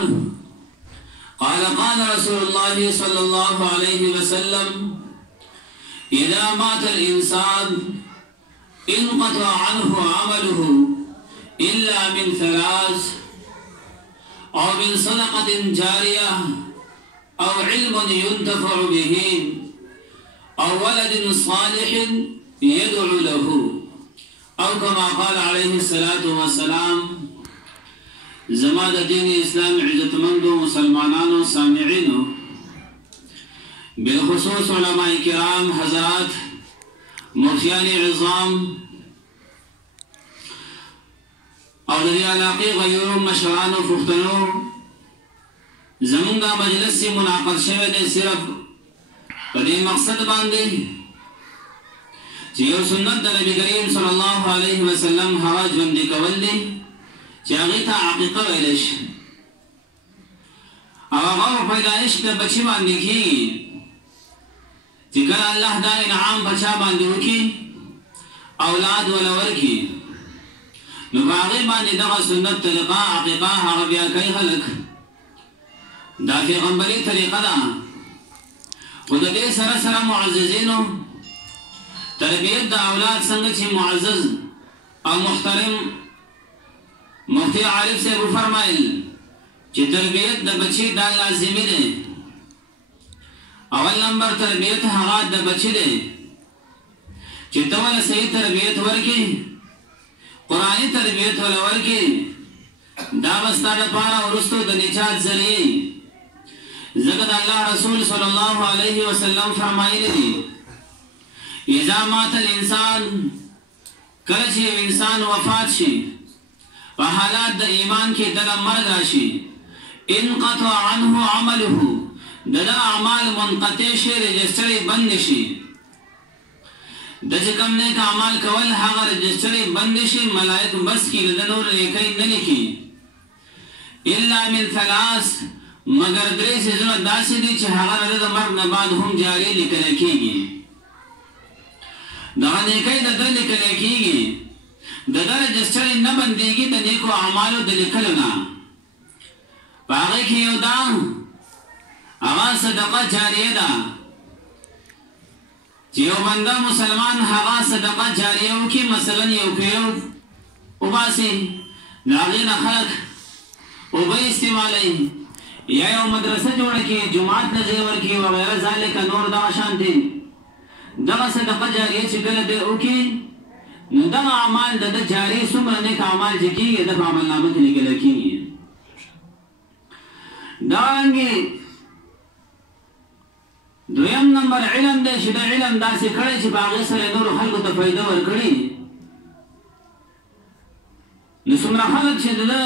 عنه قال قال رسول الله صلى الله عليه وسلم إذا مات الإنسان انقطع عنه عمله إلا من ثلاث أو من صدقة جارية أو علم ينتفع به أو ولد صالح يدعو له أو كما قال عليه الصلاة والسلام. زماد دین اسلام عزت مندو مسلمانانو سامعینو بالخصوص علماء کرام حضرات مفتیان عظام اور دی علاقی غیرو مشرانو فختنو زمونگا مجلس سی منعقد شوه دے صرف پدی مقصد باندے چیو سنت دا نبی کریم صلی اللہ علیہ وسلم ہوا جوندی کول دے چاگیتا عقیقہ ویلش او غور پیدائش دا بچی باندی کی چکر اللہ دا انعام بچا باندی ہوکی اولاد ولور کی نباغی باندی دا سنت طریقہ عقیقہ عربیہ کئی خلق دا پیغمبری طریقہ دا خود دے سر سر معززینو تربیت دا اولاد سنگچی معزز او محترم مفتی عارف سے وہ فرمائل کہ تربیت دا بچی دا لازمی دے. اول نمبر تربیت حقات دا بچی دے کہ دولا صحیح تربیت ورکی قرآنی تربیت والا ورکی دا بستا دا پارا ورستو دا نجات ذریعی زکت اللہ رسول صلی اللہ علیہ وسلم فرمائی دی اذا مات الانسان کلچی انسان وفات شی وحالات دا ایمان کی دل مرد راشی انقطع عنہ عملہ دا اعمال منقطع شی رجسٹری بند شی دا چکم نیک اعمال کول حق رجسٹری بند شی ملائک بس کی دا نور نیکی نلکی الا من ثلاث مگر دری سے ضرورت داسی دی چھ حق رد مرد نباد ہم جاری لکلکی گی دا نیکی دا دل لکلکی گی دا رجسٹری نہ بندے گی دا نیکو اعمالو دا لکلنا باقی کی یو دا اغا صدقہ جاریہ دا چیو بندہ مسلمان حقا صدقہ جاریہ کی مثلا یو کیو اباسی لاغین خلق ابا استعمالی یا یو مدرسہ جوڑ کی جماعت نزیور کی وغیرہ ذالک نور دا شانتی دا صدقہ جاریہ چکل دے اوکی نو دا اعمال دا جاری سمر نیک اعمال جکی گی دا عمل نامت نکل کی گی دانگی دویم نمبر علم دے شدہ علم دا سے کھڑے چی باغی سر نور خلق تا فیدہ ور کھڑی نسمر خلق شدہ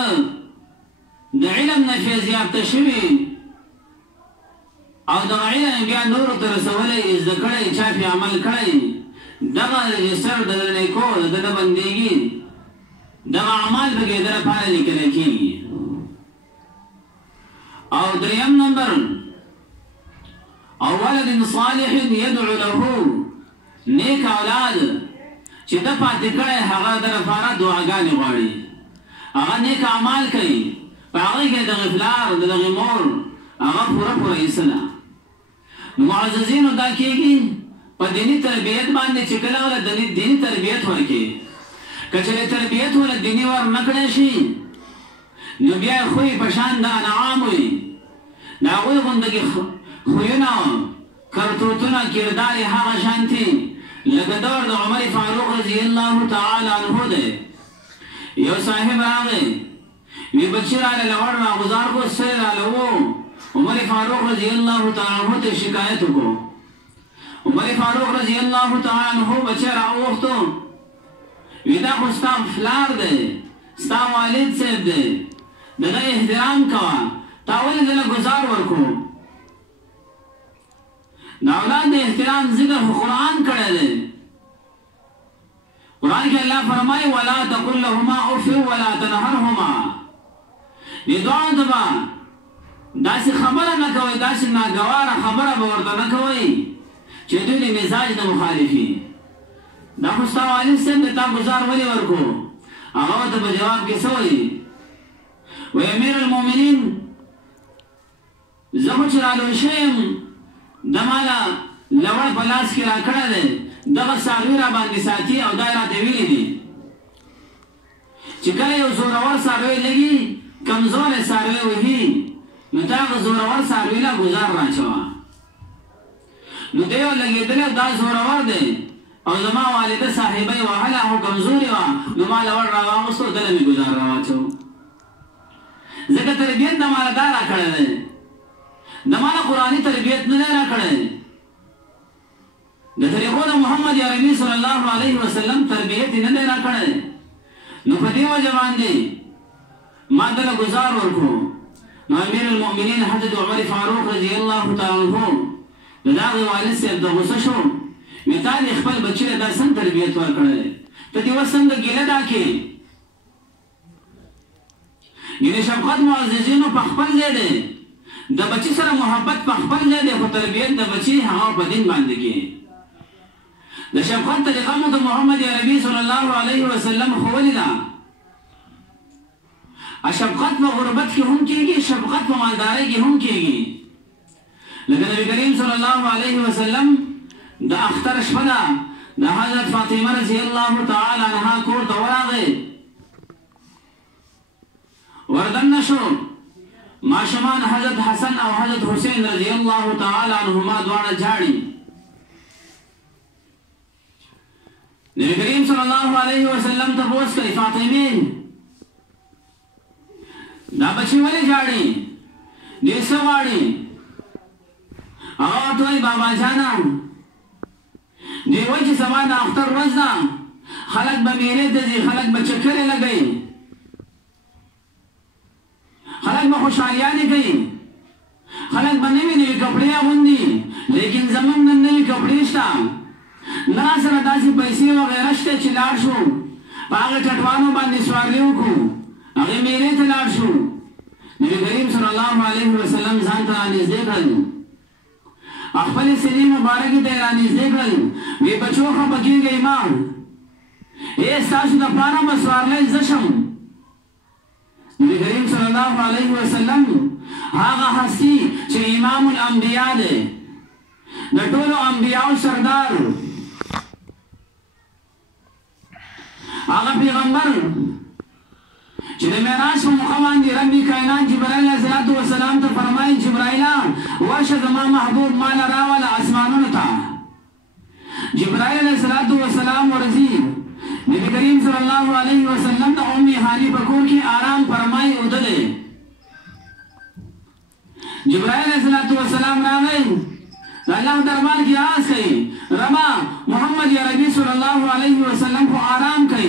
دا علم نفیز یابتا شوی او دا علم بیا نور تا رسولے از دا کھڑے چاپی عمل کھڑے دغا رجسٹر دا نیکو دا بندگی دغا اعمال بگی در پارا نکلے کی او دریم نمبر او ولد صالح یدعو له نیک اولاد چی دا پاتی کڑے حقا در پارا دعاگانی غاڑی اگا نیک اعمال کئی پاگی که دا غفلار دا غمور اگا پورا پورا اسلا معززین دا کی گی پا دینی تربیت باندے چکلا والا دینی تربیت ورکی کچھلے تربیت والا دینی ور نکڑے شی نو بیا خوی پشان دا انعام ہوئی ناغوی غندگی خوینا کرتوتنا کرداری حق شانتی لگدور دا عمر فاروق رضی اللہ تعالی عنہ دے یو صاحب آگے وی بچی رالے لور ناغزار کو سر رالے وہ عمر فاروق رضی اللہ تعالی عنہ تے شکایت کو عمر فاروق رضی اللہ تعالی عنہ بچے راوختو ویدہ کو ستا فلار دے ستا والد سیب دے دا احترام کوا تاولی دل گزار ورکو دا اولاد احترام ذکر قرآن کڑے دے قرآن کے اللہ فرمائے وَلَا تَقُلْ لَهُمَا اُفِّ وَلَا تَنْهَرْهُمَا یہ دعا دبا دا سی خبر نہ کوئی دا سی ناگوار خبر بورتا نہ کوئی چہ دولی مزاج دا مخالفی دا خستا والد سے تا گزار ولی ورکو اغاوت بجواب کی سوئی و امیر المومنین رالو شیم دمالا لوړ په لاس کې راکړی دی دغه څاروي را باندې ساتي او دا یې راته ویلي دي چې کله یو زورور څاروی لګي کمزوری څاروی وهي نو تا هغه زورور څاروي له ګزار راچوه نو دی لګېدلی دا زورور دی او زما والده صاحبه یې وهله خو کمزورې وه نو ما لوړ راواغوستو دله مې ګزار راواچو ځکه تربیت د ماله دا راکړی دی د ماله قرآني تربیت نه دی راکړی د طریقو د محمد عربي صلی الله علیه وسلم تربیت یې نه دی راکړی نو په دې وجه باندې ما دله ګزار ورکړو نو امیر المؤمنین حضرت عمر فاروق رضی الله تعالی عنه د هغې والد صاحب د غوسه شو وی تا دې خپل بچي له دا څنګه تربیت ورکړی ته دې اوس څنګه ګیله دا کې یعنې شفقت معززینو په خپل ځای دی د بچي سره محبت په خپل ځای دی خو تربیت د بچي هغه په دین باندې کې د شفقت طریقه مو د محمد عربي صلی الله علیه وسلم ښوولې ده شفقت په غربت کې هم کېږي شفقت په مالدارۍ کې هم کېږي لکه نبی کریم صلی الله علیه وسلم د اختر شپه ده د حضرت فاطمه رضی الله تعالی عنها کور ته ورغی وردننه شو ماشومان حضرت حسن او حضرت حسین رضی الله تعالی عنهما دواړه جاړي نبی کریم صلی الله علیه وسلم تپوس کوي فاطمه دا بچی ولې جاړي دې څه غواړي هغه ورته وایي بابا جانا دې وایي چې سبا د اختر ورځ ده خلک به میلې ته ځي خلک به چکرې لګوي خلک به خوشحالیانې کوي خلک به نوي نوي کپړې اغوندي لیکن زموږ نن نوي کپړې شته نه راسره داسې پیسې وغیره شته چې لاړ شو په هغې ټټوانو باندې سوارلي وکړو هغې میلې ته لاړ شو نبي کریم صلی الله علیه وسلم ځان ته رانږدې کړل خپلې سینې مبارکې ته یې رانږدې کړل وی بچو خفه کېږئ مه ستاسو دپاره به سوارلی زه شم نبي کریم صلی الله علیه وسلم هغه هستي چې امام الانبیا دی د ټولو انبیاو سردار هغه پیغمبر چې د معراج په موقع باندې رب کائنات جبرائیل علیه السلام ته فرمایي جبرائیله ورشه زما محبوب ما له راوله اسمانونو ته جبرائیل علیه السلام ورځي نبی کریم صلی الله علیه وسلم د ام هانی په کور کې آرام فرمایي ودلې جبرائیل علیه السلام راغی د الله دربار کې آس کوي ربا محمد عربي صلی الله علیه وسلم کو آرام کوي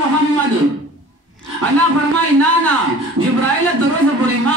محمد الله فرمایي نه نه جبرائیل تر اوسه پورې ما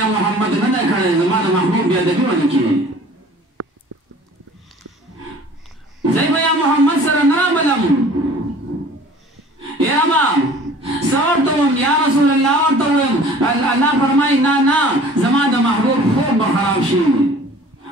یا محمد نه ده کړی زما د محبوب بې ادبي ونه کړي زه به یا محمد سره نه رابلم ای ربا څه ورته وم یا رسول الله ورته ویم الله فرمایي نه نه زما د محبوب خوب به خراب شي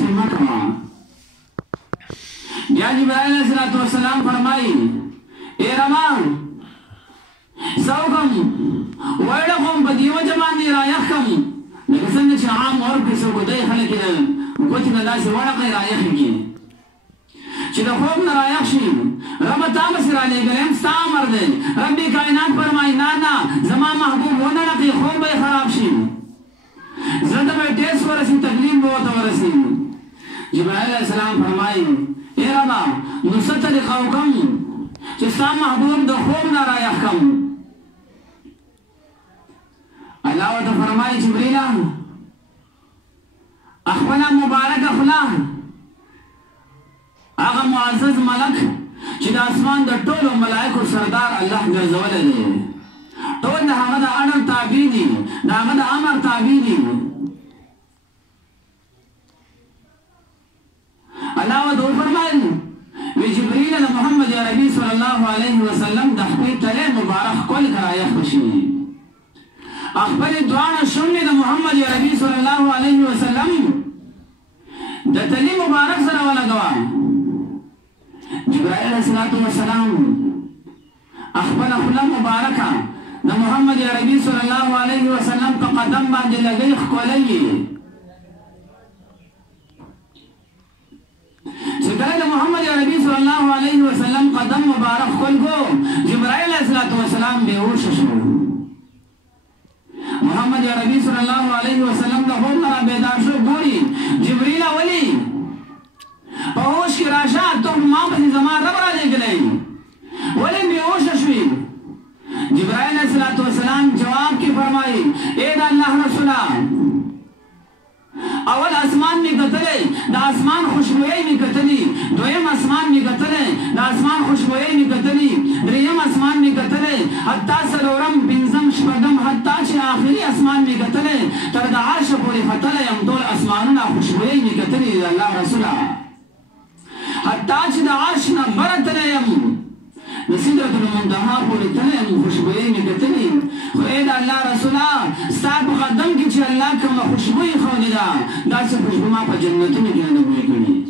پې مه کوه بیا جبرائیل علیه السلام فرمایي ای ربا څه وکړم ویړه کوم په دې وجه باندې رایخ کړم لکه څنګه چې عام ورپسې څوکۍ خلک یې د ګوتې نه داسې وړقی رایخې کړي چې د خوب نه رایخ شي ربه تا پسې رالېږلی یم ستا امر دی رب کائنات فرمایي نه نه زما محبوب ونه ړقي خوب به یې خراب شي زړه ته به یې ټیس ورسي تکلیف به ورته ورسي جبرائیل علیه السلام فرمایي ای ربه نو څه طریقه وکړم چې ستا محبوب د خوب نه رایخ کړم الله ورته فرمایي جبریله خپله مبارکه خوله هغه معزز ملک چې د اسمان د ټولو ملایکو سردار الله ګرځولی دی ټول د هغه د اړم تابع دي د هغه د امر تابع دي الله ورته وفرمایل وی جبریل د محمد عربي صلی الله علیه وسلم د خپلې تلې مبارک کول که رایخ شي خپلې دواړه شونډې د محمد عربي صلی الله علیه وسلم د تلې مبارک سره ولګوه جبرائیل علیه السلام خپله خوله مبارکه د محمد عربي صلی الله علیه وسلم په قدم باندې لګي ښکلی چې کله د محمد عربي صلی الله علیه وسلم قدم مبارک خپل کو جبرائیل علیه السلام بیهوش شو محمد عربي صلی الله علیه وسلم د خوب نه بیدار شو ګوري جبرائیل ولی په هوش کې راشه ته ما په زما رب را لګلې ولی بیهوش شوی جبرائیل علیہ السلام جواب کی فرمائی اے دا اللہ رسولہ اول اسمان میں قتلے دا اسمان خوشبوئی میں قتلی دویم اسمان میں قتلے دا اسمان خوشبوئی میں قتلی دریم اسمان میں قتلے حتی سلورم پنزم شپگم حتی چھ آخری اسمان میں قتلے ترد عرش پوری فتلے ام طول اسماننا خوشبوئی میں قتلی دا اللہ رسولہ حتی چھ دا عرش نبرتلے ام سدرۃ المنتہا پوری تلے خوشبوئی میں کتلی خو اے دا اللہ رسولہ ستا په قدم کی چې الله کوم خوشبوئی خو دا داسې خوشبو ما په جنتونو کې نه وي کړی